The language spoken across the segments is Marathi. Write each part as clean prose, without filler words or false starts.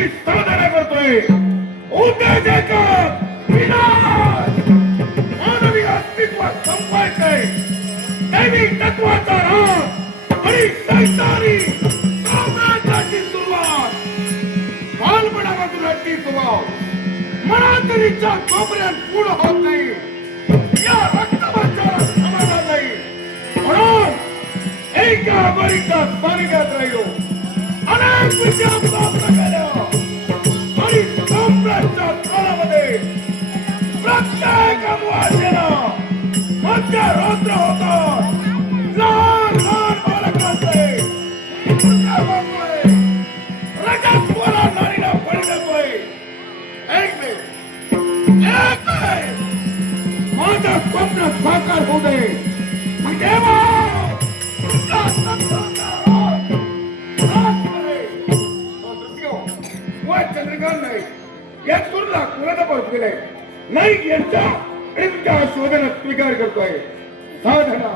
प्राणाची साधना करतोय. उद्योजक विनाश मानवी अस्तित्व संपवायचंय. दैविक तत्वाचा राग आणि सैतानी साम्राज्याची सुरुवात. बालपणापासून हट्टी स्वभाव मनांतरीच्या कोपऱ्यात पूर्ण होत नाही. या रक्तमाच्या समाधान नाही. म्हणून एका बळीचा स्वर्गात राहिलो. अनेक विद्या प्राप्त केल्या आणि सम्राटच्या काळामध्ये प्रत्येक अमावास्येला मध्य रौद्र होतात. लहान लहान बालकांचे रजस्वला नारीला बळी देतोय. एक माझं स्वप्न साकार होऊ दे. देवा चंद्रकांत नाही याच करूला कुणाचा पाऊस गेलाय नाही यांचा आणि तुमच्या शोधनात स्वीकार करतोय. साधना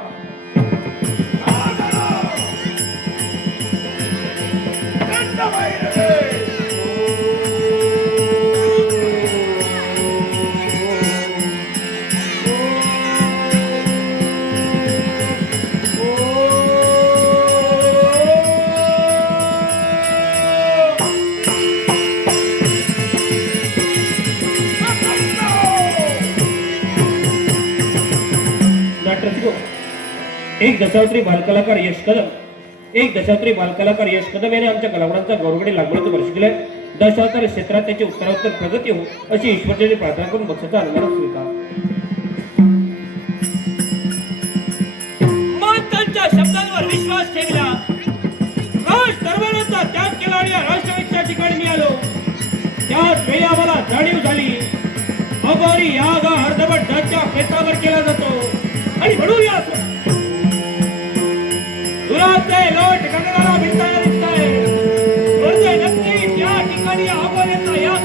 एक दशावतारी बालकलाकार यश कदम याने आमच्या कलावंतांचा गौरवडे लागवडीचं वर्ष केलंय. दशावतार क्षेत्रात त्याची उत्तरोत्तर प्रगती हो अशी ईश्वराची प्रार्थना करून बक्षाचा अनुमान स्वीकार. मातांच्या शब्दांवर विश्वास ठेवला. राज दरबाराचा त्याग केला आणि राष्ट्रवादीच्या ठिकाणी मी आलो. त्याच वेळी आम्हाला जाणीव झाली अगोरी याग अर्धवट जातच्या प्रेतावर केला जातो आणि म्हणून या दुराचे लोट गगनाला भिडताना दिसताय. म्हणजे नक्की त्या ठिकाणी अगोरीचा याग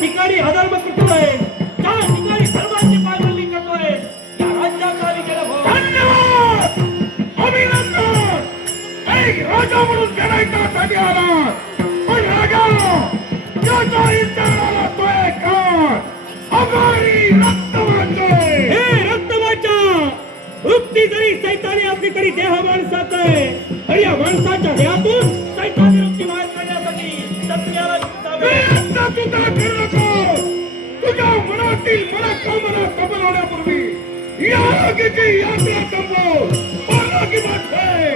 ठिकाणी अधर्म करतोय, त्या ठिकाणी धर्माची पायमल्ली करतोय, या राज्याचा केलं. धन्यवाद, अभिनंदन. एक राजा म्हणून जनायसाठी आला पण राजा त्याचा इशारा तो एक अगारी रक्तवाचा. हे रक्तवाचा वृत्ती जरी सैतानी असली तरी देह माणसाचा आहे आणि या माणसाच्या देहातून सैतानी वृत्ती बाहेर काढण्यासाठी क्षत्रियाला तुझ्या मनातील मनोकामना सफल होण्यापूर्वी या आगीची यात्रा संपव.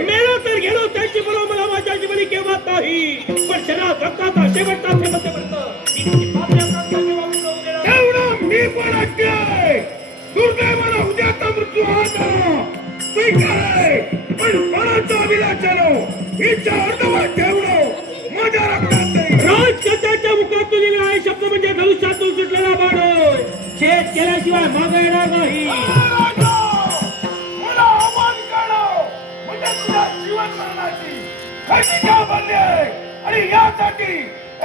मेलो तर गेलो त्याची बरो मला माझ्या जीवनी केव्हाच नाही. पण शरीरात रक्ताचा शेवटचा थेंबपर्यंत तेवढं मी पण ऐकते आहे. दुर्दैवाला उद्याचा मृत्यू हा स्वीकार पण मनाचा अभिलाषानो इच्छा अर्धवट ठेवणं माझ्या रक्तात नाही. राजकर्त्याच्या मुखातून निघाला शब्द म्हणजे धनुष्यातून सुटलेला बाण. छेद केल्याशिवाय मागे येणार नाही. मला आव्हान करणं म्हणजे तुझ्या जीवन मरणाची खंडिका बनली आहे आणि यासाठी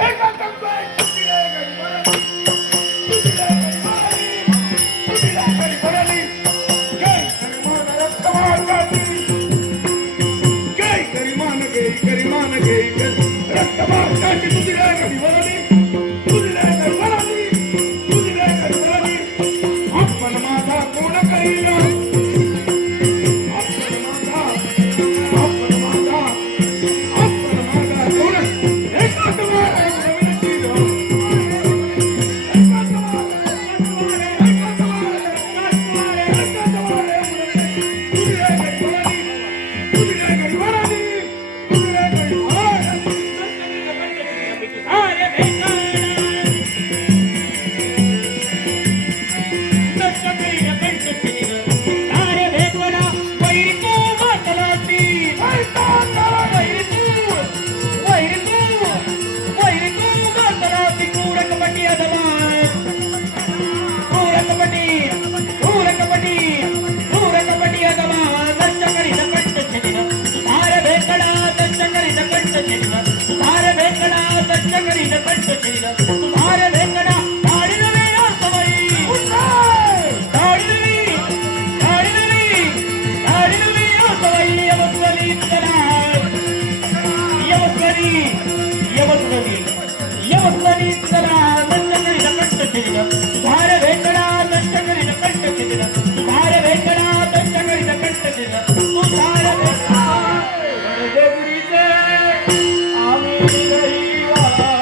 एका करतोय कंठ छिन्न तुम्हारे भेंकड़ा गाड़ी नवी सवाई गाड़ी नवी सवाई यवस्वली चला नष्ट करीन कंठ छिन्न तुम्हारे भेंकड़ा नष्ट करीन कंठ छिन्न तुम्हारे भेंकड़ा नष्ट करीन कंठ छिन्न तुम्हारे भेंकड़ा गणदेवरीचे आम्ही रहिवासी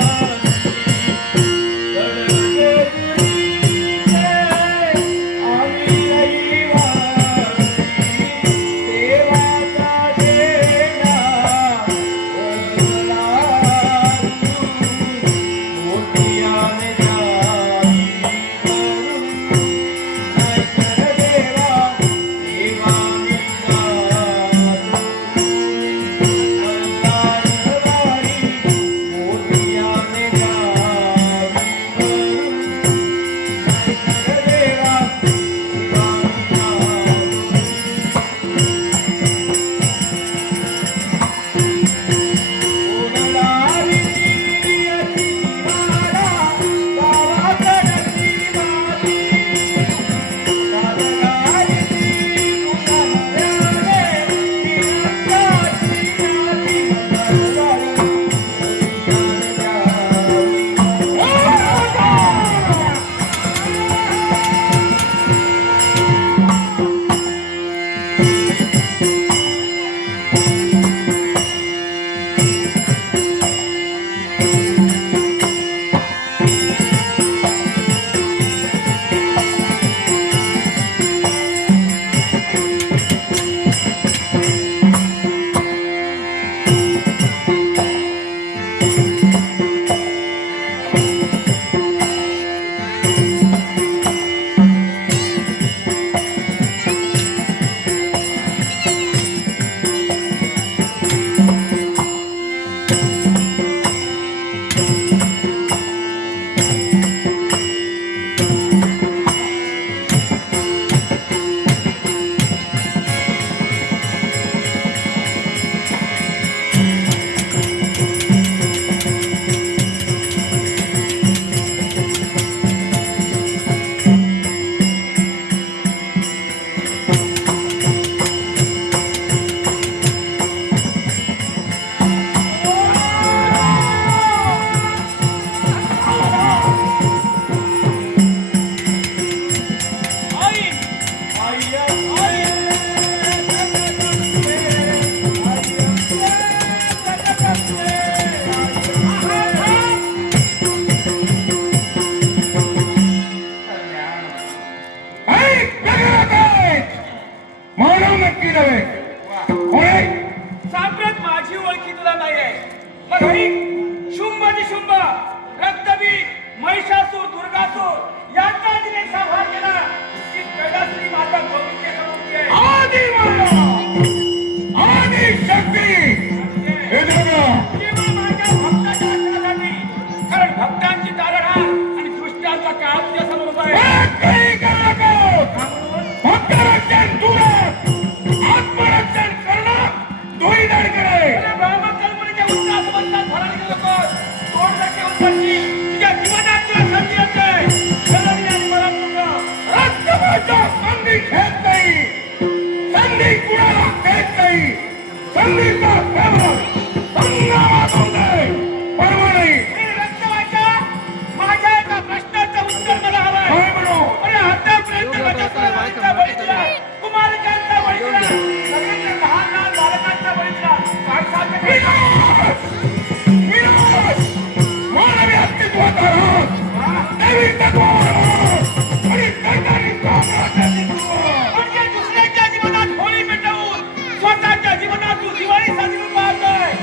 गणदेवरीचे आम्ही रहिवासी देवाचा देणा ओला मोठ्याने जावी नाहीतर देवा देवाने मोठ्याने मानव नक्की नव्हे होय साम्राट माझी ओळखी तुला नाही आहे मग ऐक शुंभ निशुंभ रक्तबीज महिषासूर दुर्गासूर यांचा जिने संहार केला की कैलासनी माता गोविंदे समोरची आहे आदि माया आदि शक्ती हे बघा केवळ माझ्या भक्ताच्या रक्षणासाठी कारण भक्तांची तारणहार आणि दुष्टांचा काळ तुझ्या समोर उभा आहे काही करा भक्तरक्षण दूरात आत्मरक्षण करणं दोहीदार करे ब्राह्मण कल्पनेच्या उच्चास बसतात भरारी लोक तोड उंचाची तुझ्या जीवनात तुला संधी येते शरणी आणि मला तुझं रक्तमाचा संधी घेत नाही संधी कुणाला देत नाही संधीचा फेवर संग्रामात होते परवा नाही रक्तवाच्या माझ्या एका प्रश्नाचं उत्तर मला हवंय काय म्हणू अरे आतापर्यंत माझ्या सुनावणीचा बळी दिला कुमारिकांचा बळी दिला सगळ्यांच्या लहान लहान बालकांचा बळी दिला काय साध्य विनाश मानवी अस्तित्वाचा ऱ्हास दैवी तत्वावर ऱ्हास आणि दैतानिक कामाचा निष्ठा म्हणजे दुसऱ्याच्या जीवनात होळी पेटवून स्वतःच्या जीवनात तू दिवाळी साजरी पाहतोय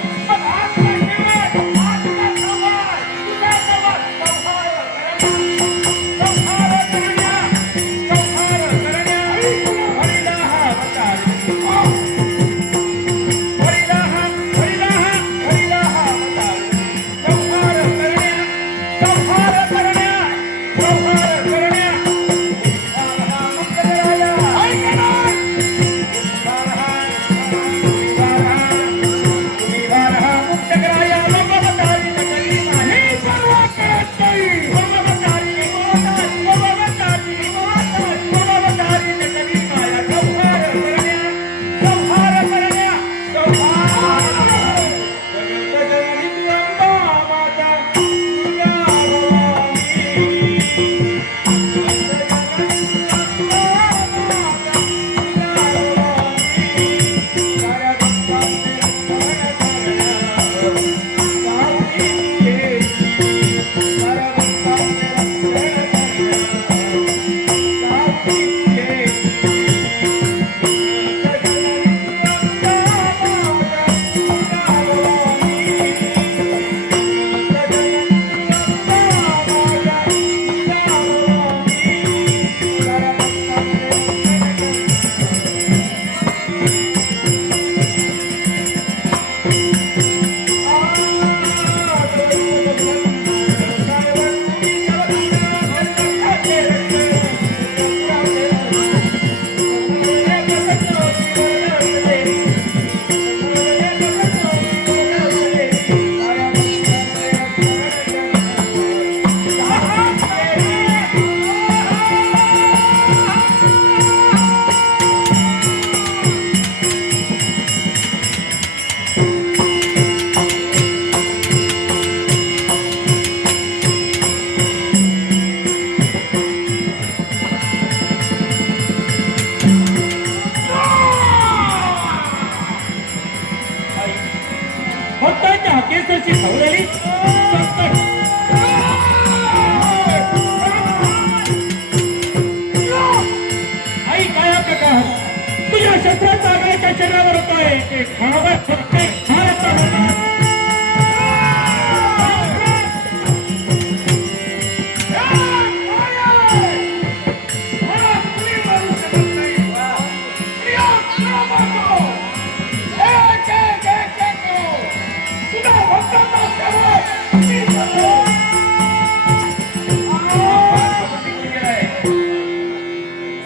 शस्त्राचा आगळ्याच्या शरीरावर होतोय ते खाण्याचा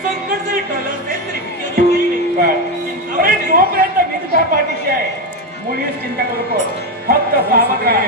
संकट जरी टळलं असेल तरी भीती अजून गेली नाही. अरे जोपर्यंत मी तुझ्या पाठीशी आहे मुलीच चिंता करू नको फक्त सावध राहा